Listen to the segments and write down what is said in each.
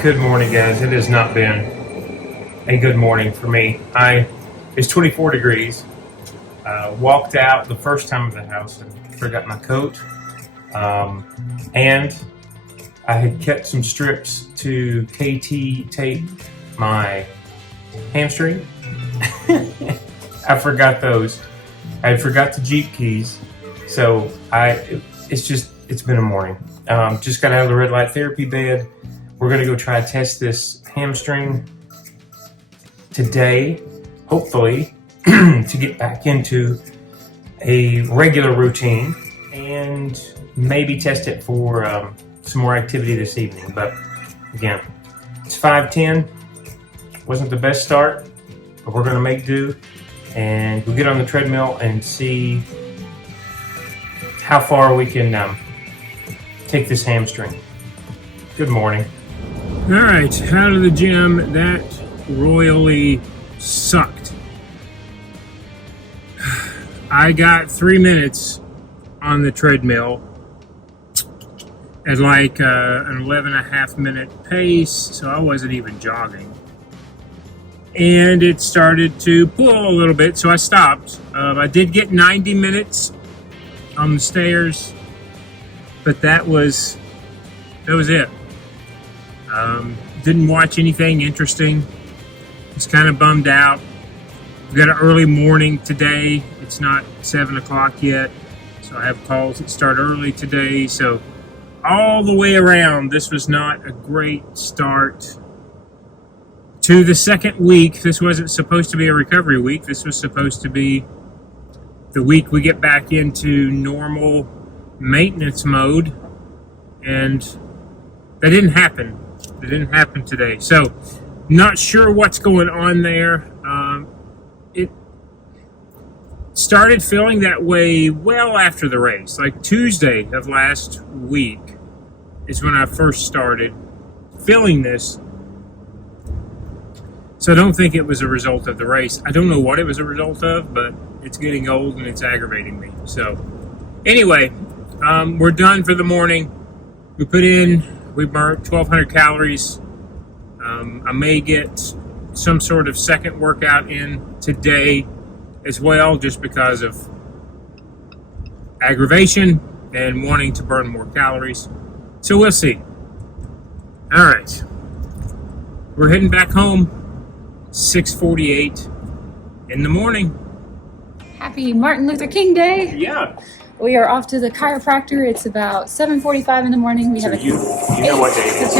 Good morning, guys. It has not been a good morning for me. It's 24 degrees. Walked out the first time of the house and forgot my coat. And I had kept some strips to KT tape my hamstring. I forgot those. I forgot the Jeep keys. So it's been a morning. Just got out of the red light therapy bed. We're going to go try to test this hamstring today, hopefully, to get back into a regular routine and maybe test it for some more activity this evening. But again, it's 5:10. Wasn't the best start, but we're going to make do and we'll get on the treadmill and see how far we can take this hamstring. Good morning. All right, out of the gym. That royally sucked. I got 3 minutes on the treadmill at like an 11.5 minute pace, so I wasn't even jogging. And it started to pull a little bit, so I stopped. I did get 90 minutes on the stairs, but that was it. Didn't watch anything interesting. Was kind of bummed out. We got an early morning today. It's not 7 o'clock yet, so I have calls that start early today. So all the way around, this was not a great start to the second week. This wasn't supposed to be a recovery week. This was supposed to be the week we get back into normal maintenance mode, and that didn't happen. It didn't happen today. So, not sure what's going on there. It started feeling that way well after the race. Like Tuesday of last week is when I first started feeling this. So I don't think it was a result of the race. I don't know what it was a result of, but it's getting old and it's aggravating me. So anyway, we're done for the morning. We burnt 1,200 calories. I may get some sort of second workout in today as well, just because of aggravation and wanting to burn more calories. So we'll see. All right. We're heading back home. 6:48 in the morning. Happy Martin Luther King Day. Yeah. We are off to the chiropractor. It's about 7:45 in the morning. We have you know what day it is.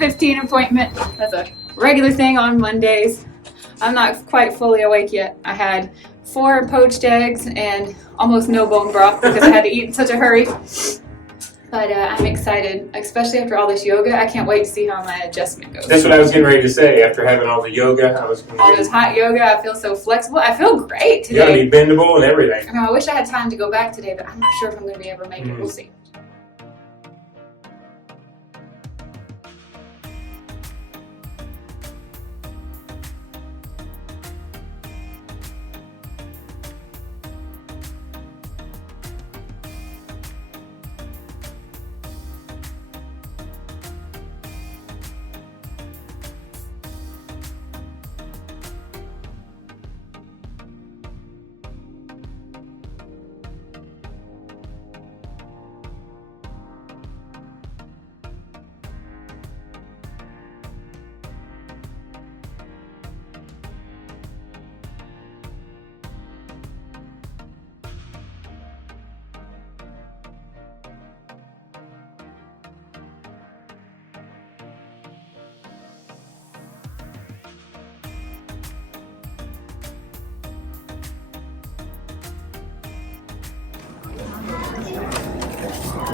8:15 appointment. That's a regular thing on Mondays. I'm not quite fully awake yet. I had 4 poached eggs and almost no bone broth because I had to eat in such a hurry. But I'm excited, especially after all this yoga. I can't wait to see how my adjustment goes. That's what I was getting ready to say. After having all the yoga, all this hot yoga, I feel so flexible. I feel great today. You gotta be bendable and everything. I wish I had time to go back today, but I'm not sure if I'm going to be able to make it. We'll see.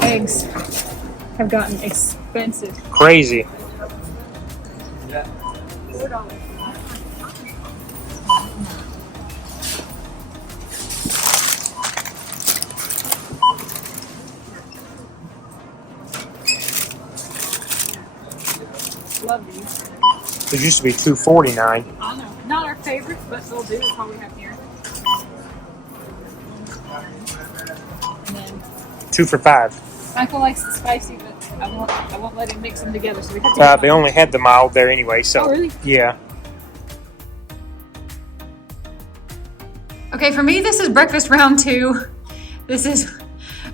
Eggs have gotten expensive. Crazy. $4. Love these. It used to be $2.49. I know. Not our favorites, but they'll do. That's all we have here. And then 2 for $5. Michael likes the spicy, but I won't let him mix them together. So we have to. They only had the mild there anyway, so. Oh, really? Yeah. Okay, for me, this is breakfast round 2.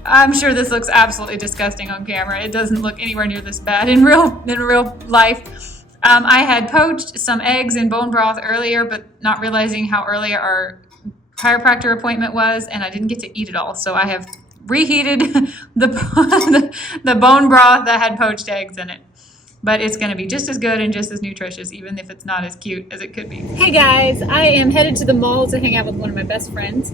I'm sure this looks absolutely disgusting on camera. It doesn't look anywhere near this bad in real life. I had poached some eggs in bone broth earlier, but not realizing how early our chiropractor appointment was, and I didn't get to eat it all. So I have reheated the bone broth that had poached eggs in it. But it's going to be just as good and just as nutritious, even if it's not as cute as it could be. Hey guys, I am headed to the mall to hang out with one of my best friends.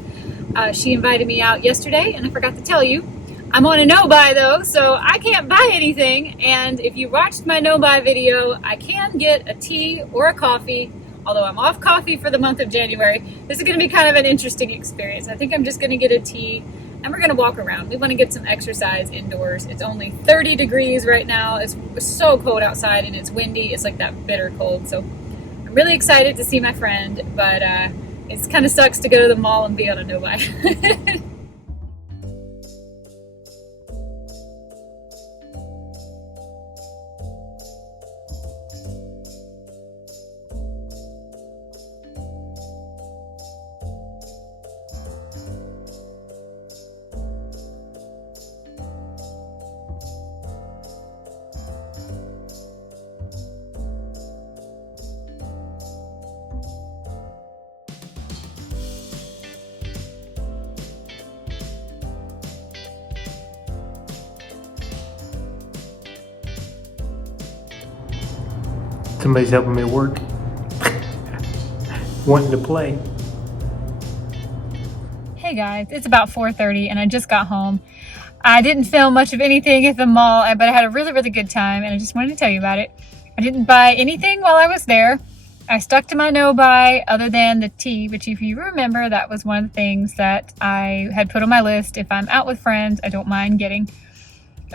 She invited me out yesterday, and I forgot to tell you, I'm on a no-buy though, so I can't buy anything. And if you watched my no-buy video, I can get a tea or a coffee, although I'm off coffee for the month of January. This is going to be kind of an interesting experience. I think I'm just going to get a tea, and we're going to walk around. We want to get some exercise indoors. It's only 30 degrees right now. It's so cold outside, and it's windy. It's like that bitter cold. So I'm really excited to see my friend, but it kind of sucks to go to the mall and be on a no-buy. Somebody's helping me work. Wanting to play. Hey guys, it's about 4:30 and I just got home. I didn't film much of anything at the mall, but I had a really good time, and I just wanted to tell you about it. I didn't buy anything while I was there. I stuck to my no-buy other than the tea, which if you remember, that was one of the things that I had put on my list. If I'm out with friends, I don't mind getting.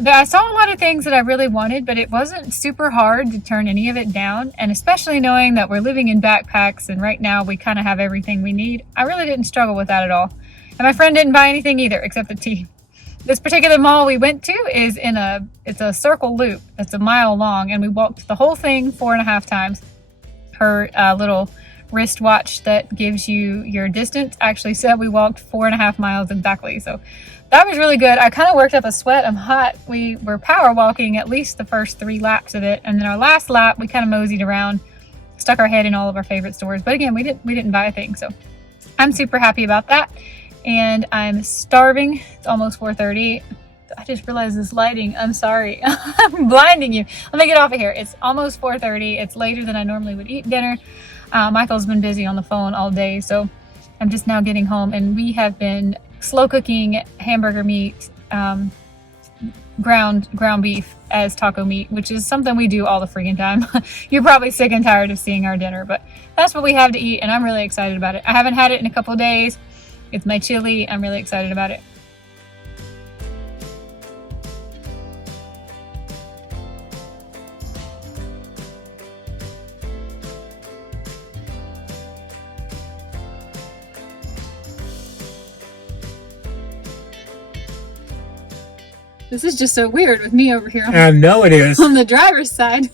I saw a lot of things that I really wanted, but it wasn't super hard to turn any of it down. And especially knowing that we're living in backpacks and right now we kind of have everything we need, I really didn't struggle with that at all. And my friend didn't buy anything either except the tea. This particular mall we went to is it's a circle loop. It's a mile long, and we walked the whole thing 4.5 times. Her little wristwatch that gives you your distance actually said we walked 4.5 miles exactly. So that was really good. I kind of worked up a sweat. I'm hot. We were power walking at least the first 3 laps of it, and then our last lap we kind of moseyed around, stuck our head in all of our favorite stores. But again, we didn't buy a thing, so I'm super happy about that. And I'm starving. It's almost 4:30. I just realized this lighting. I'm sorry. I'm blinding you. Let me get off of here. It's almost 4:30. It's later than I normally would eat dinner. Michael's been busy on the phone all day, so I'm just now getting home, and we have been slow cooking hamburger meat, ground beef as taco meat, which is something we do all the freaking time. You're probably sick and tired of seeing our dinner, but that's what we have to eat, and I'm really excited about it. I haven't had it in a couple of days. It's my chili. I'm really excited about it. This is just so weird with me over here. I know it is. On the driver's side.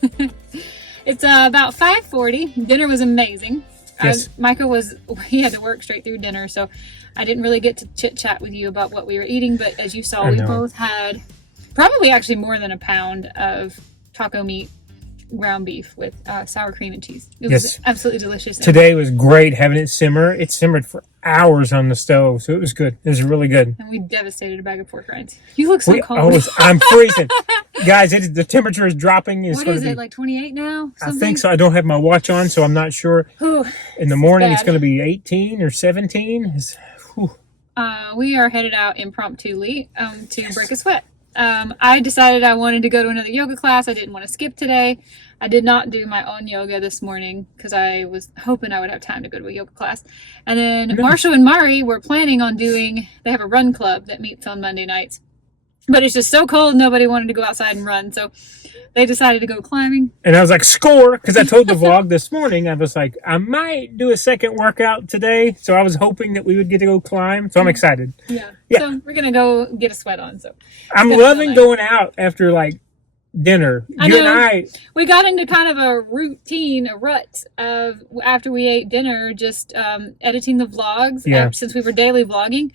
It's about 5:40. Dinner was amazing. Yes. He had to work straight through dinner, so I didn't really get to chit chat with you about what we were eating, but as you saw, we both had probably actually more than a pound of taco meat, ground beef with sour cream and cheese. It was absolutely delicious. Today was great having it simmer. It simmered for hours on the stove, so it was good. It was really good. And we devastated a bag of pork rinds. You look so cold. I'm freezing. Guys, the temperature is dropping. What is it, like 28 now? Something? I think so. I don't have my watch on, so I'm not sure. In the morning, it's going to be 18 or 17. We are headed out impromptuli to break a sweat. I decided I wanted to go to another yoga class. I didn't want to skip today. I did not do my own yoga this morning because I was hoping I would have time to go to a yoga class. And then Marshall and Mari were planning on they have a run club that meets on Monday nights. But it's just so cold, nobody wanted to go outside and run. So they decided to go climbing. And I was like, score! Because I told the vlog this morning, I was like, I might do a second workout today. So I was hoping that we would get to go climb. So I'm excited. Yeah. So we're going to go get a sweat on. So I'm loving going out after like dinner. I You know. and I, We got into kind of a routine, a rut of after we ate dinner, just editing the vlogs Yeah. since we were daily vlogging.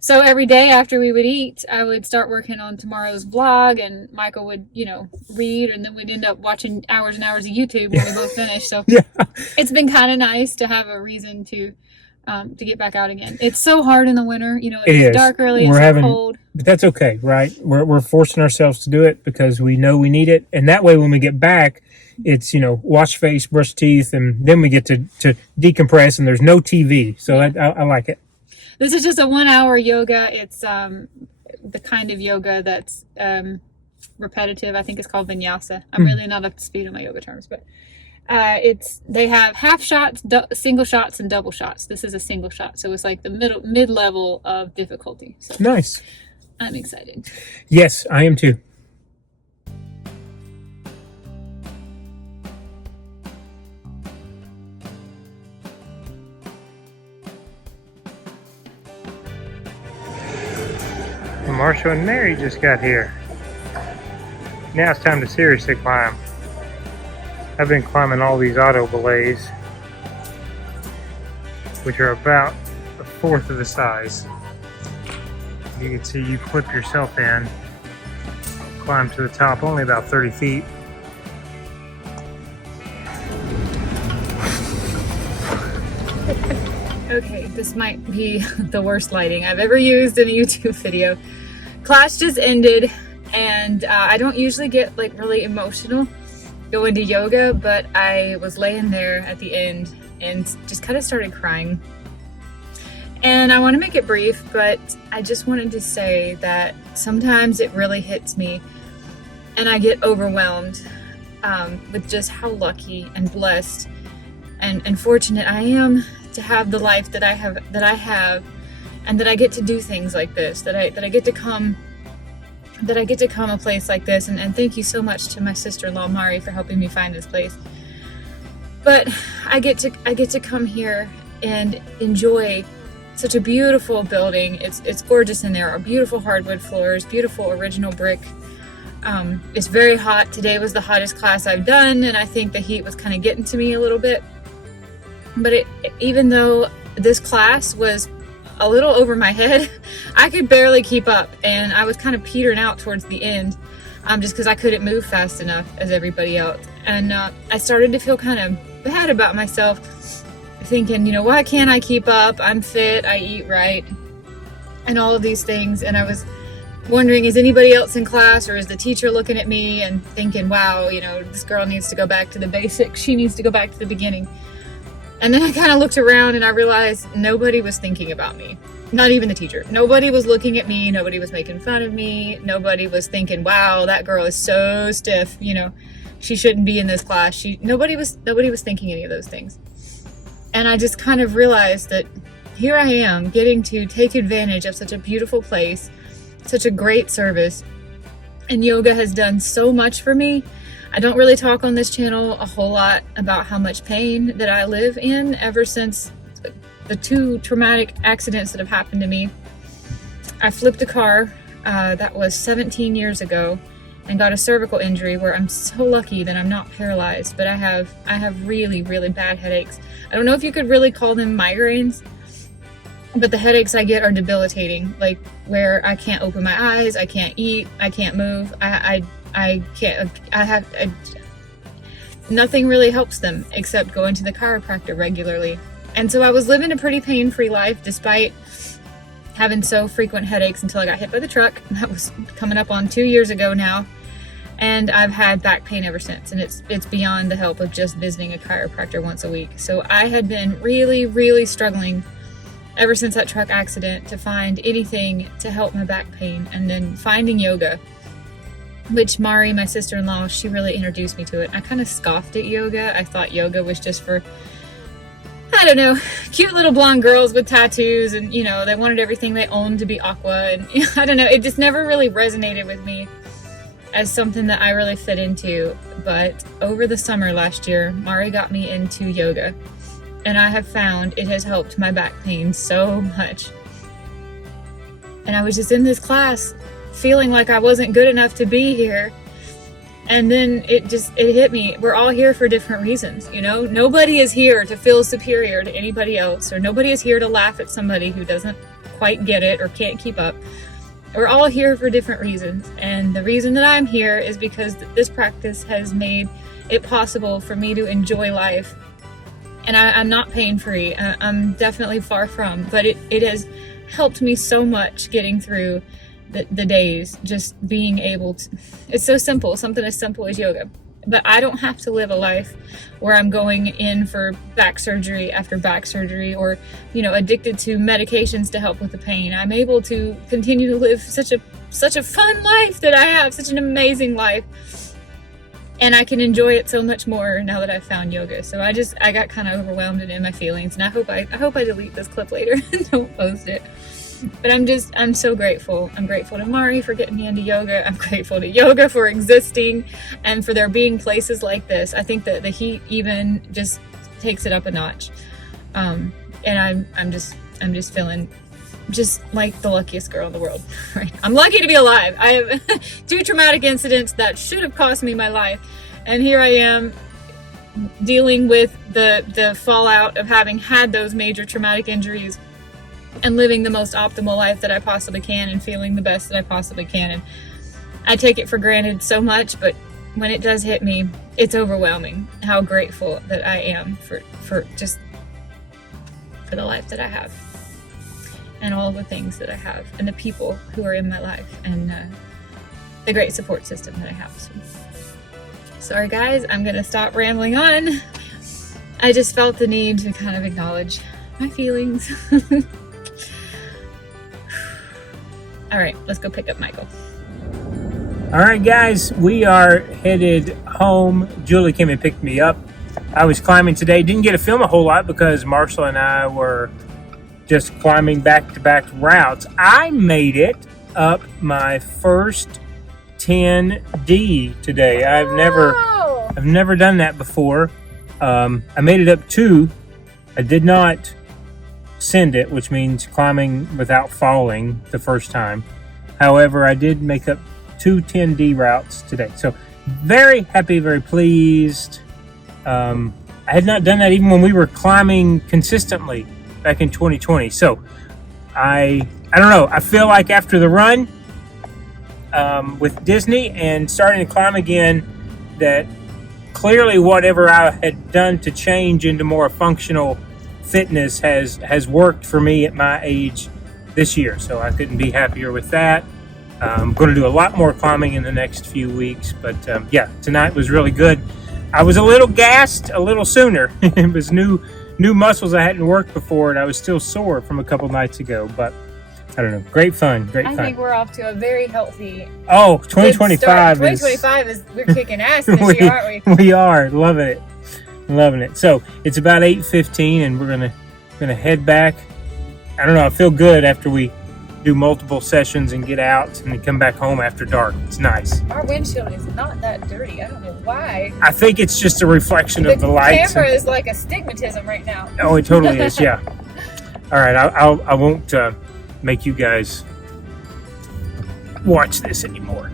So every day after we would eat, I would start working on tomorrow's vlog, and Michael would, read, and then we'd end up watching hours and hours of YouTube when we both finished. So yeah, it's been kind of nice to have a reason to get back out again. It's so hard in the winter, It it's is. dark early, We're it's having- so cold. but that's okay, right? We're forcing ourselves to do it because we know we need it. And that way, when we get back, it's, wash face, brush teeth, and then we get to decompress, and there's no TV. So I like it. This is just a 1 hour yoga. It's the kind of yoga that's repetitive. I think it's called vinyasa. I'm really not up to speed on my yoga terms, but they have half shots, single shots, and double shots. This is a single shot, so it's like the mid level of difficulty. So Nice. I'm excited. Yes, I am too. Marshall and Mary just got here. Now it's time to seriously climb. I've been climbing all these auto belays, which are about a fourth of the size. You can see you flip yourself in, climb to the top, only about 30 feet. Okay, this might be the worst lighting I've ever used in a YouTube video. Class just ended, and I don't usually get really emotional going to yoga, but I was laying there at the end and just kind of started crying. And I want to make it brief, but I just wanted to say that sometimes it really hits me and I get overwhelmed with just how lucky and blessed and fortunate I am to have the life that I have, and that I get to do things like this, that I get to come a place like this. And thank you so much to my sister-in-law Mari for helping me find this place. But I get to come here and enjoy such a beautiful building. It's gorgeous in there. Our beautiful hardwood floors, beautiful original brick. It's very hot. Today was the hottest class I've done, and I think the heat was kind of getting to me a little bit. But even though this class was a little over my head, I could barely keep up, and I was kind of petering out towards the end, just because I couldn't move fast enough as everybody else. And I started to feel kind of bad about myself, thinking, why can't I keep up? I'm fit, I eat right, and all of these things. And I was wondering, is anybody else in class, or is the teacher looking at me and thinking, wow, this girl needs to go back to the basics. She needs to go back to the beginning. And then I kind of looked around and I realized nobody was thinking about me. Not even the teacher. Nobody was looking at me. Nobody was making fun of me. Nobody was thinking, wow, that girl is so stiff. She shouldn't be in this class. Nobody was thinking any of those things. And I just kind of realized that here I am getting to take advantage of such a beautiful place, such a great service. And yoga has done so much for me. I don't really talk on this channel a whole lot about how much pain that I live in ever since the 2 traumatic accidents that have happened to me. I flipped a car that was 17 years ago and got a cervical injury where I'm so lucky that I'm not paralyzed, but I have really, really bad headaches. I don't know if you could really call them migraines, but the headaches I get are debilitating, where I can't open my eyes, I can't eat, I can't move, nothing really helps them except going to the chiropractor regularly. And so I was living a pretty pain-free life despite having so frequent headaches until I got hit by the truck. That was coming up on 2 years ago now. And I've had back pain ever since, and it's beyond the help of just visiting a chiropractor once a week. So I had been really, really struggling ever since that truck accident to find anything to help my back pain, and then finding yoga, which Mari, my sister-in-law, she really introduced me to it. I kind of scoffed at yoga. I thought yoga was just for, I don't know, cute little blonde girls with tattoos, and they wanted everything they owned to be aqua, and I don't know, it just never really resonated with me as something that I really fit into. But over the summer last year, Mari got me into yoga, and I have found it has helped my back pain so much. And I was just in this class feeling like I wasn't good enough to be here, And then it hit me. We're all here for different reasons, you know? Nobody is here to feel superior to anybody else, or nobody is here to laugh at somebody who doesn't quite get it or can't keep up. We're all here for different reasons. And the reason that I'm here is because this practice has made it possible for me to enjoy life. And I'm not pain-free. I'm definitely far from, but it has helped me so much getting through the days, just being able to. It's so simple, something as simple as yoga, but I don't have to live a life where I'm going in for back surgery after back surgery, or, you know, addicted to medications to help with the pain. I'm able to continue to live such a fun life that I have, such an amazing life, and I can enjoy it so much more now that I've found yoga. So I got kind of overwhelmed and in my feelings, and I hope I delete this clip later and don't post it. But I'm so grateful. I'm grateful to Mari for getting me into yoga. I'm grateful to yoga for existing and for there being places like this. I think that the heat even just takes it up a notch. And I'm just feeling just like the luckiest girl in the world. Right? I'm lucky to be alive. I have 2 traumatic incidents that should have cost me my life. And here I am dealing with the fallout of having had those major traumatic injuries and living the most optimal life that I possibly can and feeling the best that I possibly can. And I take it for granted so much, but when it does hit me, it's overwhelming how grateful that I am for the life that I have and all of the things that I have and the people who are in my life and the great support system that I have. So, sorry guys, I'm gonna stop rambling on. I just felt the need to kind of acknowledge my feelings. All right, let's go pick up Michael. All right, guys, we are headed home. Julie came and picked me up. I was climbing today. Didn't get to film a whole lot because Marshall and I were just climbing back-to-back routes. I made it up my first 10D today. I've never done that before. I made it up 2. I did not send it, which means climbing without falling the first time. However, I did make up 2 10D routes today. So very happy, very pleased. I had not done that even when we were climbing consistently back in 2020. So I don't know. I feel like after the run with Disney and starting to climb again, that clearly whatever I had done to change into more functional fitness has worked for me at my age this year. So I couldn't be happier with that. I'm going to do a lot more climbing in the next few weeks. But yeah, tonight was really good. I was a little gassed a little sooner. It was new muscles I hadn't worked before, and I was still sore from a couple nights ago. But I don't know. Great fun. I think we're off to a very healthy. Oh, 2025 is we're kicking ass this year, aren't we? We are loving it. So it's about 8:15, and we're gonna head back. I don't know. I feel good after we do multiple sessions and get out and then come back home after dark. It's nice. Our windshield is not that dirty. I don't know why. I think it's just a reflection of the lights. The camera is like astigmatism right now. Oh, it totally is. Yeah. All right. I won't make you guys watch this anymore.